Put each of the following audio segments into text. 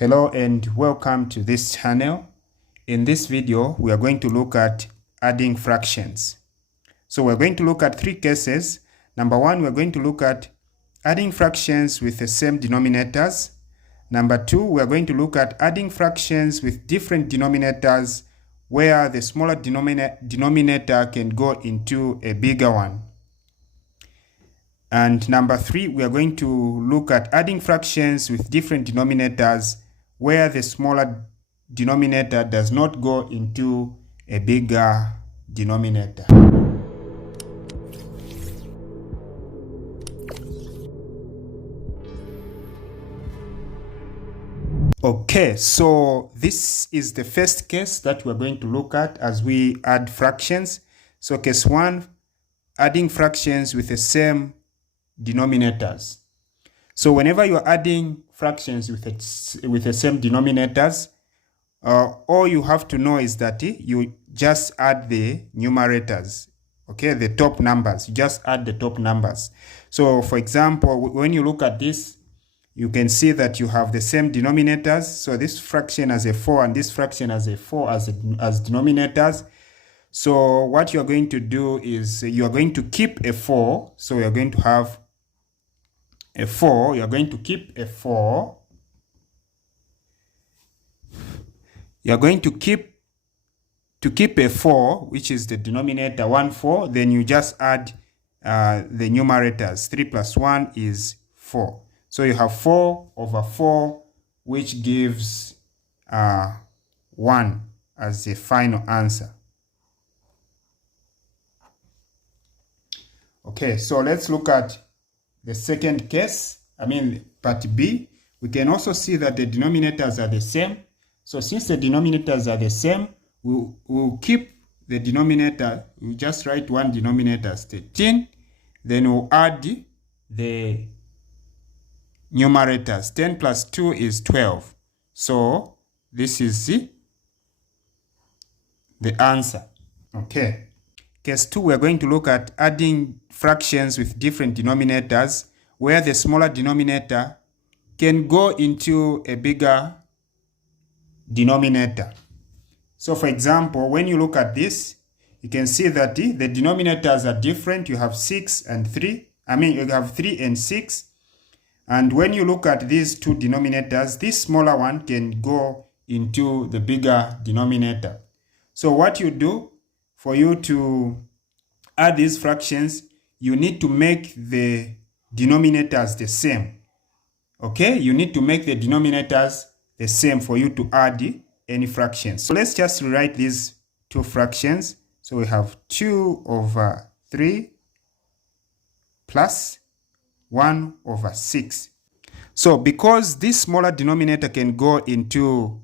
Hello and welcome to this channel. In this video, we are going to look at adding fractions. So we're going to look at three cases. Number one, we're going to look at adding fractions with the same denominators. Number two, we're going to look at adding fractions with different denominators where the smaller denominator can go into a bigger one. And number three, we are going to look at adding fractions with different denominators where the smaller denominator does not go into a bigger denominator. Okay, so this is the first case that we're going to look at as we add fractions. So case one, adding fractions with the same denominators. So whenever you're adding fractions with the same denominators, all you have to know is that you just add the numerators, okay, the top numbers. You just add the top numbers. So for example, when you look at this, you can see that you have the same denominators. So this fraction has a 4 and this fraction has a 4 as denominators. So what you're going to do is you are going to keep a 4. So you're going to have a 4. You're going to keep a 4. You're going to keep a 4, which is the denominator 1, 4. Then you just add the numerators. 3 plus 1 is 4. So you have 4 over 4, which gives 1 as the final answer. Okay, so let's look at the second case, part B. We can also see that the denominators are the same. So since the denominators are the same, we'll keep the denominator. We'll just write one denominator as 13. Then we'll add the numerators. 10 plus 2 is 12. So this is the answer. Okay. Case 2, we're going to look at adding fractions with different denominators where the smaller denominator can go into a bigger denominator. So for example, when you look at this, you can see that the denominators are different. You have 6 and 3. You have 3 and 6. And when you look at these two denominators, this smaller one can go into the bigger denominator. So what you do, for you to add these fractions, you need to make the denominators the same. Okay, you need to make the denominators the same for you to add any fractions. So let's just rewrite these two fractions. So we have 2 over 3 plus 1 over 6. So because this smaller denominator can go into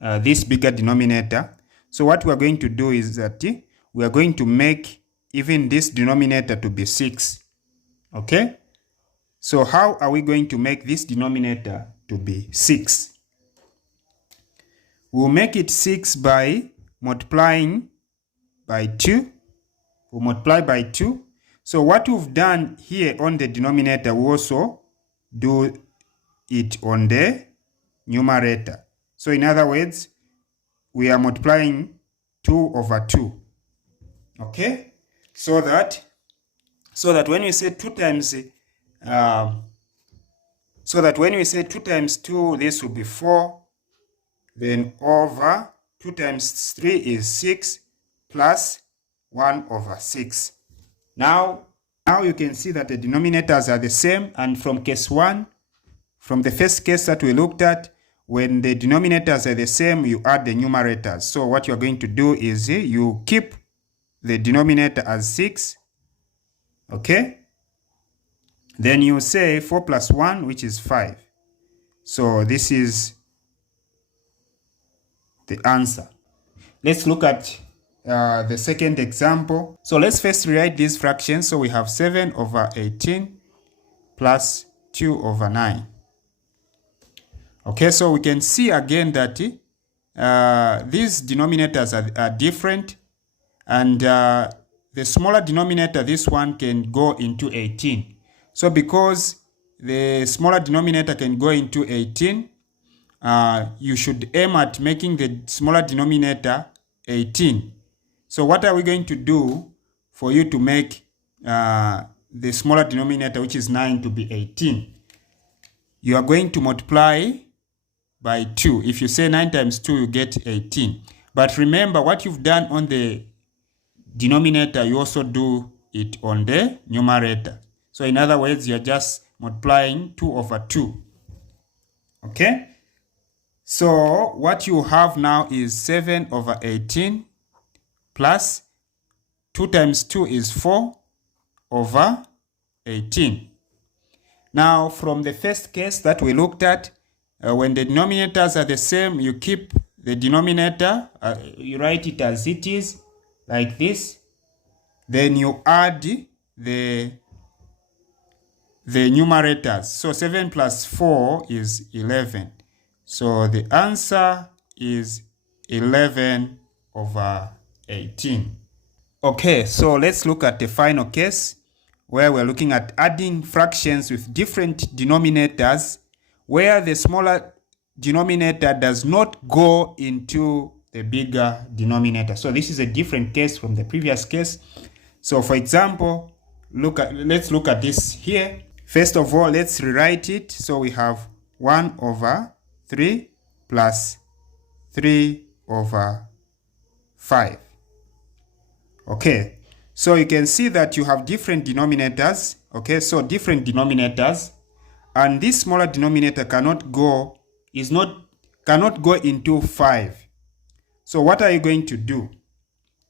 this bigger denominator, so what we're going to do is that we are going to make even this denominator to be 6. Okay? So how are we going to make this denominator to be 6? We'll make it 6 by multiplying by 2. We'll multiply by 2. So what we've done here on the denominator, we also do it on the numerator. So in other words, we are multiplying 2 over 2. Okay? So that when we say 2 times 2, this will be 4. Then over 2 times 3 is 6 plus 1 over 6. Now you can see that the denominators are the same, and from case 1, from the first case that we looked at, when the denominators are the same, you add the numerators. So what you're going to do is you keep the denominator as 6. Okay? Then you say 4 plus 1, which is 5. So this is the answer. Let's look at the second example. So let's first rewrite these fractions. So we have 7 over 18 plus 2 over 9. Okay, so we can see again that these denominators are different, and the smaller denominator, this one, can go into 18. So because the smaller denominator can go into 18, you should aim at making the smaller denominator 18. So what are we going to do for you to make the smaller denominator, which is 9, to be 18? You are going to multiply by 2. If you say 9 times 2, you get 18. But remember, what you've done on the denominator, you also do it on the numerator. So in other words, you're just multiplying 2 over 2. Okay? So what you have now is 7 over 18 plus 2 times 2 is 4 over 18. Now, from the first case that we looked at, when the denominators are the same, you keep the denominator, you write it as it is, like this. Then you add the numerators. So 7 plus 4 is 11. So the answer is 11 over 18. Okay, so let's look at the final case where we're looking at adding fractions with different denominators where the smaller denominator does not go into the bigger denominator. So this is a different case from the previous case. So for example, let's look at this here. First of all, let's rewrite it. So we have 1 over 3 plus 3 over 5. Okay, so you can see that you have different denominators. Okay, so different denominators, and this smaller denominator cannot go into 5. So what are you going to do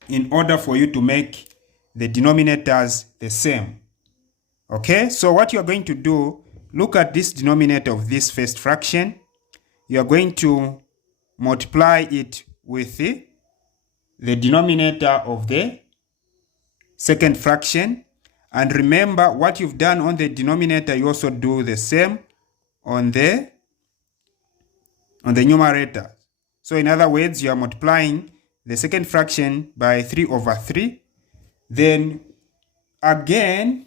in order for you to make the denominators the same? Okay, so what you are going to do, look at this denominator of this first fraction. You are going to multiply it with the denominator of the second fraction. And remember, what you've done on the denominator, you also do the same on the numerator. So in other words, you are multiplying the second fraction by 3 over 3. Then again,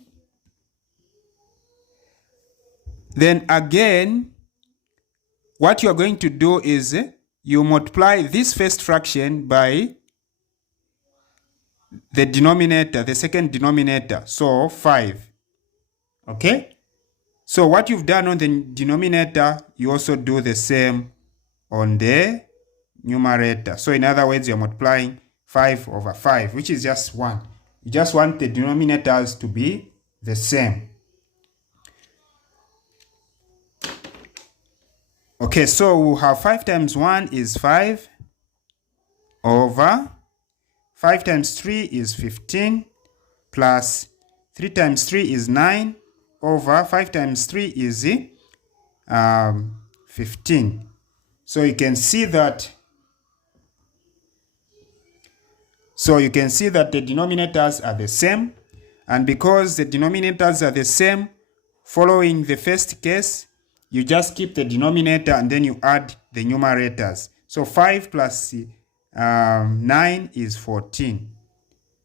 what you are going to do is you multiply this first fraction by the denominator, the second denominator, so 5. Okay? So what you've done on the denominator, you also do the same on the numerator. So in other words, you're multiplying 5 over 5, which is just 1. You just want the denominators to be the same. Okay, so we'll have 5 times 1 is 5 over 5 times 3 is 15 plus 3 times 3 is 9 over 5 times 3 is 15. So you can see that the denominators are the same, and because the denominators are the same, following the first case, you just keep the denominator and then you add the numerators. So 5 plus 9 is 14.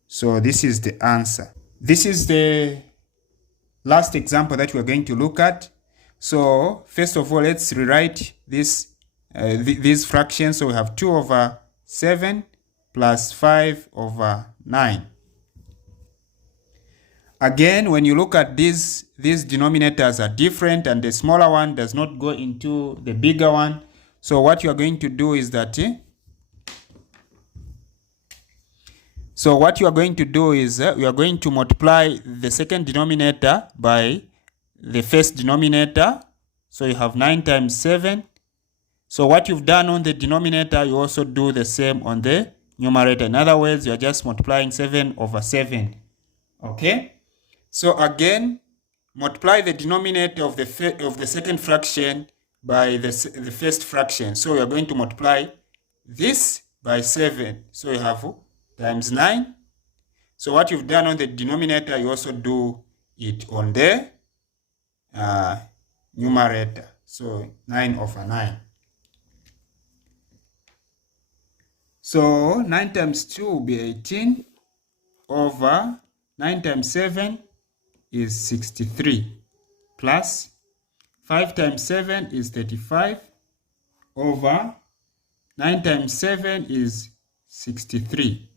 So this is the answer. This is the last example that we're going to look at. So first of all, let's rewrite these fractions. So we have 2 over 7 plus 5 over 9. Again, when you look at these denominators are different, and the smaller one does not go into the bigger one. So what you are going to do is that you are going to multiply the second denominator by the first denominator. So you have 9 times 7. So what you've done on the denominator, you also do the same on the numerator. In other words, you are just multiplying 7 over 7. Okay? So again, multiply the denominator of the second fraction by the first fraction. So we are going to multiply this by 7. So you have times 9. So what you've done on the denominator, you also do it on the numerator. So 9 over 9. So 9 times 2 will be 18 over 9 times 7 is 63 plus 5 times 7 is 35 over 9 times 7 is 63.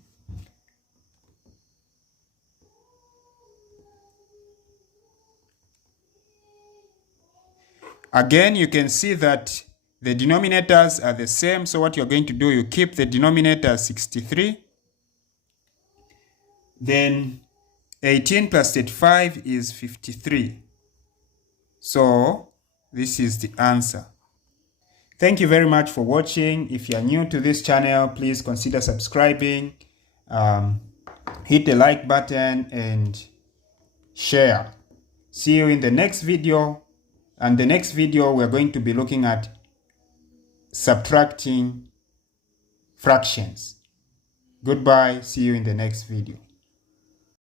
Again, you can see that the denominators are the same. So what you're going to do, you keep the denominator 63. Then 18 plus 35 is 53. So this is the answer. Thank you very much for watching. If you are new to this channel, please consider subscribing. Hit the like button and share. See you in the next video. And the next video, we're going to be looking at subtracting fractions. Goodbye. See you in the next video.